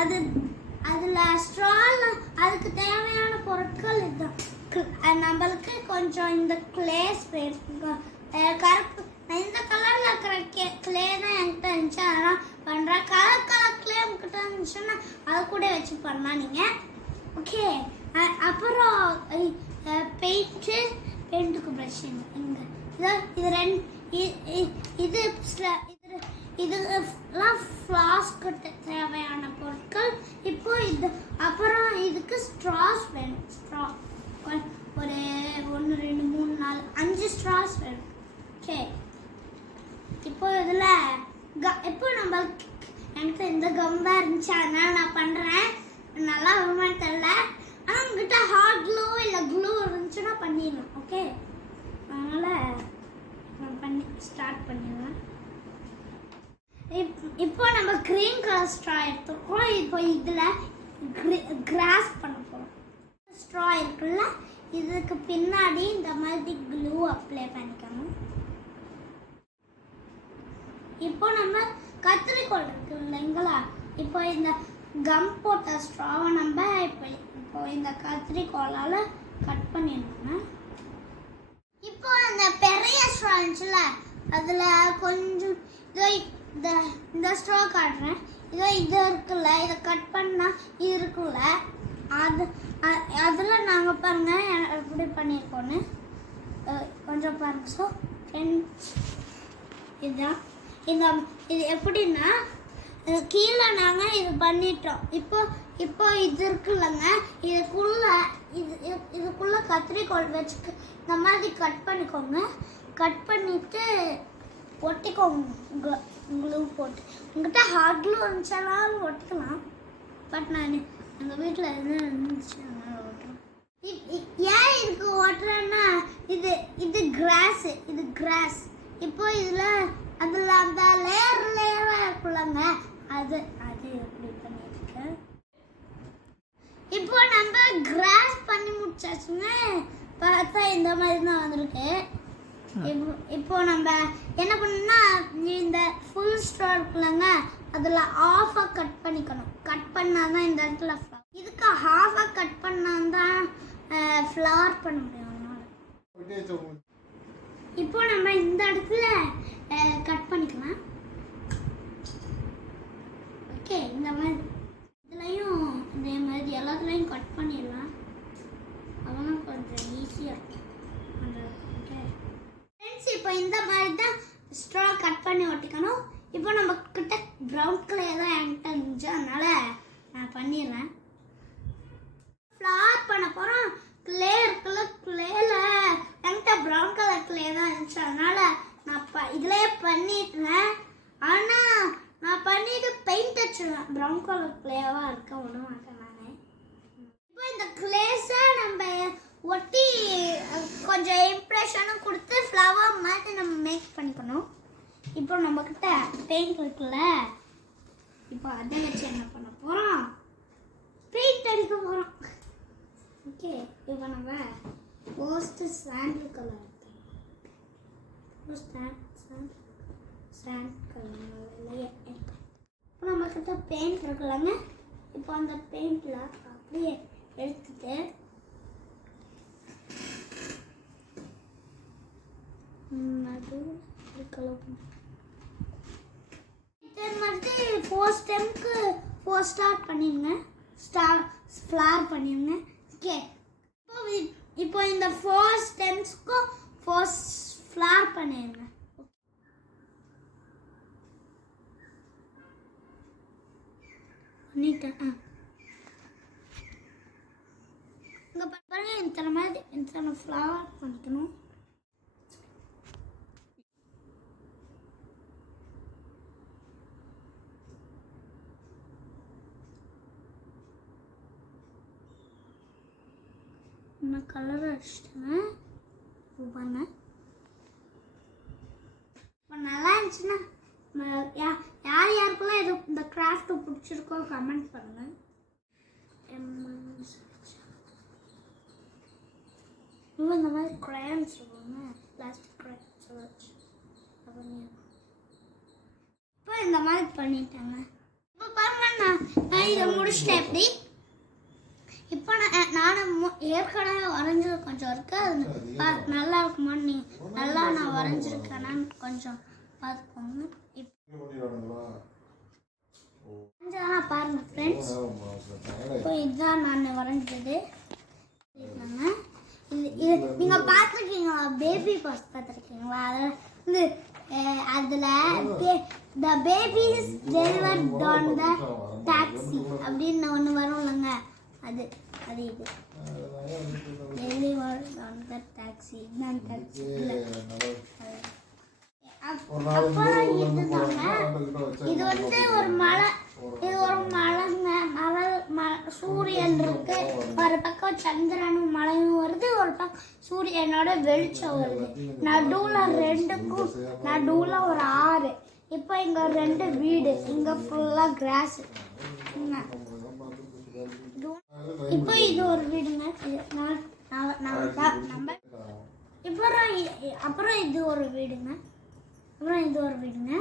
அது அதில் ஸ்ட்ரால் அதுக்கு தேவையான பொருட்கள் இதுதான். நம்மளுக்கு கொஞ்சம் இந்த கிளேஸ் கருப்பு இந்த கலரில் இருக்கிற கிளே தான் என்கிட்ட இருந்துச்சு, அதெல்லாம் பண்ணுறேன். கலர் கிளே உங்ககிட்ட இருந்துச்சுன்னா அதை கூட வச்சு பண்ணலாம் நீங்கள். ஓகே, அப்புறம் பெயிண்ட்டுக்கு ப்ரஷ் இங்கே இது ரெண்டு இதெல்லாம் ஃப்ளாஸ்க்கு தேவையான பொருட்கள். இப்போ இது அப்புறம் இதுக்கு ஸ்ட்ராஸ் வேணும். ஸ்ட்ரா ஒரு 1 2 3 4 5 ஸ்ட்ராஸ் வேணும். ஓகே, இப்போ இதில் இப்போ நம்மளுக்கு என்கிட்ட இந்த கம் தான் இருந்துச்சு, அதனால் நான் பண்ணுறேன். நல்லா வருமானு தெரியல, ஆனால் உங்ககிட்ட ஹாட் க்ளூ இல்லை க்ளூ இருந்துச்சுன்னா பண்ணிடலாம். ஓகே, அதனால் நான் பண்ணி ஸ்டார்ட் பண்ணிடுவேன். இப்போ நம்ம க்ரீன் கலர் ஸ்ட்ரா எடுத்துருக்கோம். இப்போ இதில் கிராஸ் பண்ண போகிறோம். ஸ்ட்ரா இருக்குல்ல, இதுக்கு பின்னாடி இந்த மாதிரி க்ளூ அப்ளை பண்ணிக்கணும். இப்போ நம்ம கத்திரிக்கோல் இருக்கு இல்லைங்களா, இப்போ இந்த கம் போட்ட ஸ்ட்ராவை நம்ம இப்போ இந்த கத்திரிக்கோலால் கட் பண்ணிடணும். இப்போ அந்த பெரிய ஸ்ட்ரா இருந்துச்சுல, அதில் கொஞ்சம் இந்த ஸ்ட்ரா காட்டுறேன். இது இருக்குல்ல, இதை கட் பண்ணால் இது இருக்குல்ல, அதில் நாங்கள் பாருங்க எப்படி பண்ணியிருக்கோன்னு கொஞ்சம் பாருங்க. ஸோ இதுதான் இது எப்படின்னா கீழே நாங்கள் இது பண்ணிட்டோம். இப்போ இது இருக்குல்லங்க, இதுக்குள்ளே கத்திரிக்கோல் வச்சுக்க இந்த மாதிரி கட் பண்ணிக்கோங்க. கட் பண்ணிவிட்டு ஒட்டிக்கோங்க க்ளூ போட்டு. உங்கள்கிட்ட ஹாட் க்ளூ இருந்துச்சுனாலும் ஒட்டிக்கலாம், பட் நான் எங்கள் வீட்டில் எது இருந்துச்சு அதனால் ஓட்டுறேன். ஏன் இதுக்கு ஓட்டுறேன்னா இது கிராஸு, இது கிராஸ். இப்போ அதில் அந்த லேயராக இருக்குல்லங்க, அது எப்படி பண்ணியிருக்கேன். இப்போ நம்ம கிராஸ் பண்ணி முடிச்சாச்சுன்னு பார்த்தா இந்த மாதிரி தான் வந்திருக்கு. இப்போ நம்ம என்ன பண்ணணும்னா இந்த ஃபுல் ஸ்ட்ரா இருக்குல்லங்க, அதில் ஆஃபாக கட் பண்ணிக்கணும். கட் பண்ணால் தான் இந்த இடத்துல இதுக்கு ஹாஃபாக கட் பண்ணால் தான் ஃப்ளவர் பண்ண முடியும். இப்போ நம்ம இந்த இடத்துல கட் பண்ணிக்கலாம். ஓகே, இந்த மாதிரி இதுலையும் இதே மாதிரி எல்லாத்துலேயும் கட் பண்ணிடலாம். அதெல்லாம் கொஞ்சம் ஈஸியாக இருக்கும். ஓகே ஃப்ரெண்ட்ஸ், இப்போ இந்த மாதிரி தான் ஸ்ட்ரா கட் பண்ணி ஒட்டிக்கணும். இப்போ நம்ம கிட்ட ப்ரௌன் கலர் தான் என்கிட்ட இருந்துச்சு, அதனால் நான் பண்ணிடுறேன். ஃப்ளவர் பண்ண போகிறோம். கிளே இருக்குல்ல, கிளேல என்கிட்ட ப்ரௌன் கலர் கிளே தான் இருந்துச்சு, அதனால் நான் இதிலே பண்ணிடுறேன். ஆனால் நான் பண்ணிட்டு பெயிண்ட் அடிச்சிடுவேன். ப்ரௌன் கலர் கிளேவாக இருக்க விட மாட்டேன் நான். இப்போ இந்த கிளேஸை நம்ம ஒட்டி கொஞ்சம் இம்ப்ரெஷனும் கொடுத்து ஃப்ளவர் மாதிரி நம்ம மேக் பண்ணிக்கணும். இப்போ நம்மக்கிட்ட பெயிண்ட் இருக்குல்ல, இப்போ அதை வச்சு என்ன பண்ண போகிறோம், பெயிண்ட் அடிக்க போகிறோம். ஓகே, இப்போ நம்ம ஃபர்ஸ்ட் சாண்டில் கலர் சாண்ட் கலர் இப்போ நம்மக்கிட்ட பெயிண்ட் இருக்குல்லங்க, இப்போ அந்த பெயிண்டில் அப்படியே எடுத்துட்டு அது மாதிரி 4 ஸ்டெம்க்கு 4 ஸ்டார்ட் பண்ணிடுங்க. ஃப்ளவர் பண்ணிடுங்க. ஓகே, இப்போ இந்த 4 ஸ்டெம்ஸ்க்கும் 4 ஃப்ளவர் பண்ணிடுங்க. பண்ணிட்டேன். இங்கே பாருங்க, இத்தனை மாதிரி இத்தனை ஃப்ளவர் பண்ணிக்கணும். நான் கலர் அடிச்சிட்டேன். பாருங்க, இப்போ நல்லா இருந்துச்சுன்னா யார் யாருக்கெல்லாம் இது இந்த கிராஃப்ட் பிடிச்சிருக்கோ கமெண்ட் பண்ணுங்க. இந்த மாதிரி கிரேயன்ஸ் இருக்குங்க, பிளாஸ்டிக் கிரேயன்ஸ் வச்சு இப்போ இந்த மாதிரி பண்ணிட்டேங்க. இப்போ பாருங்க நான் இதை முடிச்சிட்டேன் எப்படி. இப்போ நானும் ஏற்கனவே வரைஞ்சது கொஞ்சம் இருக்கு. அது நல்லா இருக்குமான்னு நீ நல்லா நான் வரைஞ்சிருக்கேனான்னு கொஞ்சம் பார்த்துக்கோங்க. இப்போ பாருங்க ஃப்ரெண்ட்ஸ், இப்போ இதுதான் நான் வரைஞ்சது. இது நீங்கள் பார்த்துருக்கீங்களா? பேபி பாஸ் பார்த்துருக்கீங்களா? அதில் the babies delivered on the taxi அப்படின்னு ஒன்று வரும் இல்லைங்க, அது இது டெலிவர்ட் ஆன் த டாக்ஸி தான் டாக்ஸி இல்லை. அப்புறம் இது வந்து ஒரு மலை, இது ஒரு மலைங்க. சூரியன் இருக்கு, ஒரு பக்கம் சந்திரனும் மலையும் வருது, ஒரு பக்கம் சூரியனோட வெளிச்சம் வருது. நடுவுல ஒரு ஆறு. இப்போ இங்க 2 வீடு, இங்க ஃபுல்லா கிராஸ். இப்போ இது ஒரு வீடுங்க. அப்புறம் இது ஒரு வீடுங்க.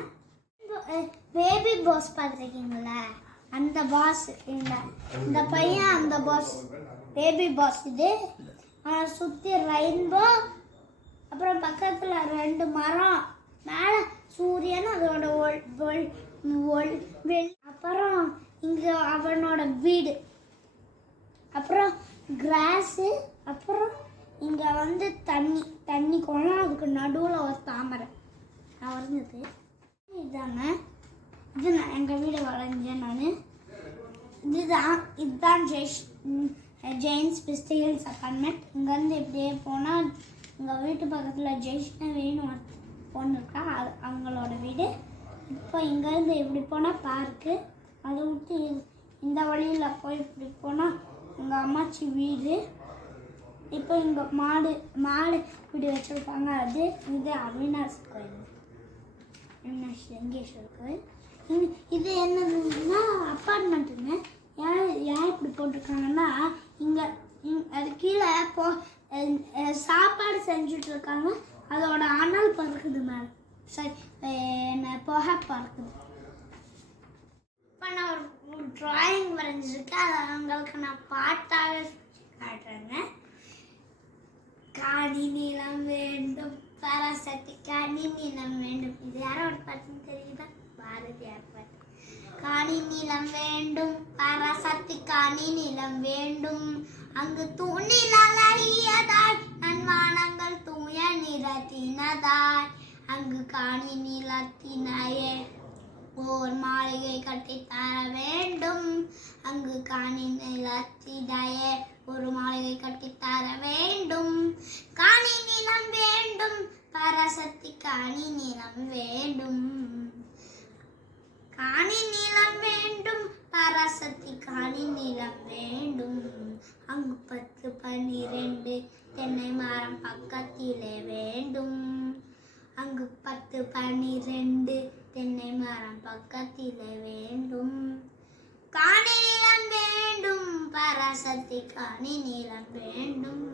பேபி பாஸ் பார்த்துருக்கீங்களா? அந்த பாஸ் இந்த பையன், அந்த பாஸ் பேபி பாஸ். இது சுற்றி ரெயின்போ, அப்புறம் பக்கத்தில் 2 மரம், மேலே சூரியன், அதோட அப்புறம் இங்கே அவனோட வீடு, அப்புறம் கிராஸு, அப்புறம் இங்கே வந்து தண்ணி குளம், அதுக்கு நடுவில் ஒரு தாமரை. நான் வரைஞ்சது இதுதாங்க. இது நான் எங்கள் வீடு வரைஞ்சேன் நான். இதுதான் ஜெயின்ஸ் பிஸ்டிகல்ஸ் அப்பார்ட்மெண்ட். இங்கேருந்து இப்படியே போனால் எங்கள் வீட்டு பக்கத்தில் ஜெய்ஷ்ணவின்னு ஒரு பொண்ணு இருக்கா, அது அவங்களோட வீடு. இப்போ இங்கேருந்து இப்படி போனால் பார்க்கு, அதை விட்டு இந்த வழியில் போய் இப்படி போனால் எங்கள் அம்மாச்சி வீடு. இப்போ இங்கே மாடு வீடு வச்சுருப்பாங்க. இது அவினாஷ் கோயில், அவினாஷ் லிங்கேஸ்வர் கோயில். இது என்னதுன்னா அப்பார்ட்மெண்ட்டுங்க. ஏன் இப்படி போட்டிருக்காங்கன்னா, இங்கே அது கீழே சாப்பாடு செஞ்சுட்டு இருக்காங்க, அதோட அனல் பறக்குது மேலே, புகை பறக்குது. இப்போ நான் ஒரு ட்ராயிங் வரைஞ்சிருக்கேன், அதை உங்களுக்கு நான் பாட்டாக காட்டுறேங்க. காணி நீளம் வேண்டும், பராசக்தி காணி நீளம் வேண்டும். இது யாரோட பாட்டுன்னு தெரியுதா? பாரதியார் பாட்டு. காணி நீளம் வேண்டும், பராசக்தி காணி நீளம் வேண்டும், அங்கு தூணினால் அழியதாய் நன்மானங்கள் தூய நிறத்தினதாய், அங்கு காணி நீளத்தினாயே ஓர் மாளிகை கட்டித்தர வேண்டும், அங்கு காணி நிலத்திடையே ஒரு மாளிகை கட்டித்தர வேண்டும், காணி நிலம் வேண்டும், பராசக்தி காணி நிலம் வேண்டும், காணி நிலம் வேண்டும், பராசக்தி காணி நிலம் வேண்டும், அங்கு 10 12 தென்னை மரம் பக்கத்திலே வேண்டும், அங்கு 10 12 தென்னை மரம் பக்கத்திலே வேண்டும், காணி நிலம் வேண்டும், பராசக்தி காணி நிலம் வேண்டும்,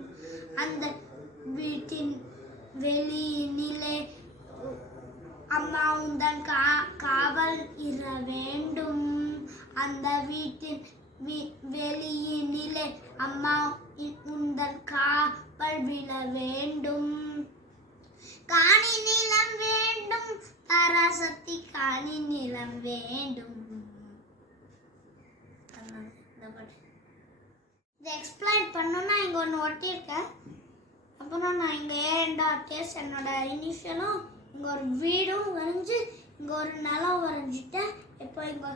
அந்த வீட்டின் வெளியினிலே அம்மா உந்தன் காவல் இர வேண்டும், அந்த வீட்டின் வெளியினிலே அம்மா உந்தன் காவல் விழ வேண்டும், காணி நிலம் வேண்டும், பராசக்தி காணி நிலம் வேண்டும். இதை எக்ஸ்பிளைன் பண்ணணும்னா இங்கே ஒன்று ஒட்டியிருக்கேன். அப்புறம் நான் இங்கே ஏஎன்டார்டிஎஸ் என்னோட இனிஷியலும், இங்கே ஒரு வீடும் வரைஞ்சி, இங்கே ஒரு நிலம் வரைஞ்சிட்டேன். இப்போ இங்கே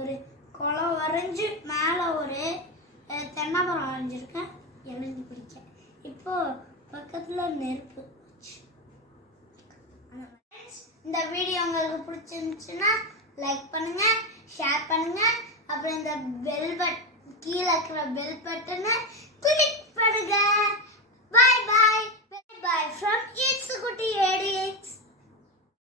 ஒரு குளம் வரைஞ்சி, மேலே ஒரு தென்னைமரம் வரைஞ்சிருக்கேன் எழுதி பிடிக்க. இப்போது பக்கத்தில் நெருப்பு. இந்த வீடியோ உங்களுக்கு பிடிச்சிருந்துச்சுன்னா லைக் பண்ணுங்க, ஷேர் பண்ணுங்க, அப்புறம் இந்த கீழே இருக்கிற பெல் பட்டனை கிளிக் பண்ணுங்க. Bye bye bye from it's குட்டி ADX.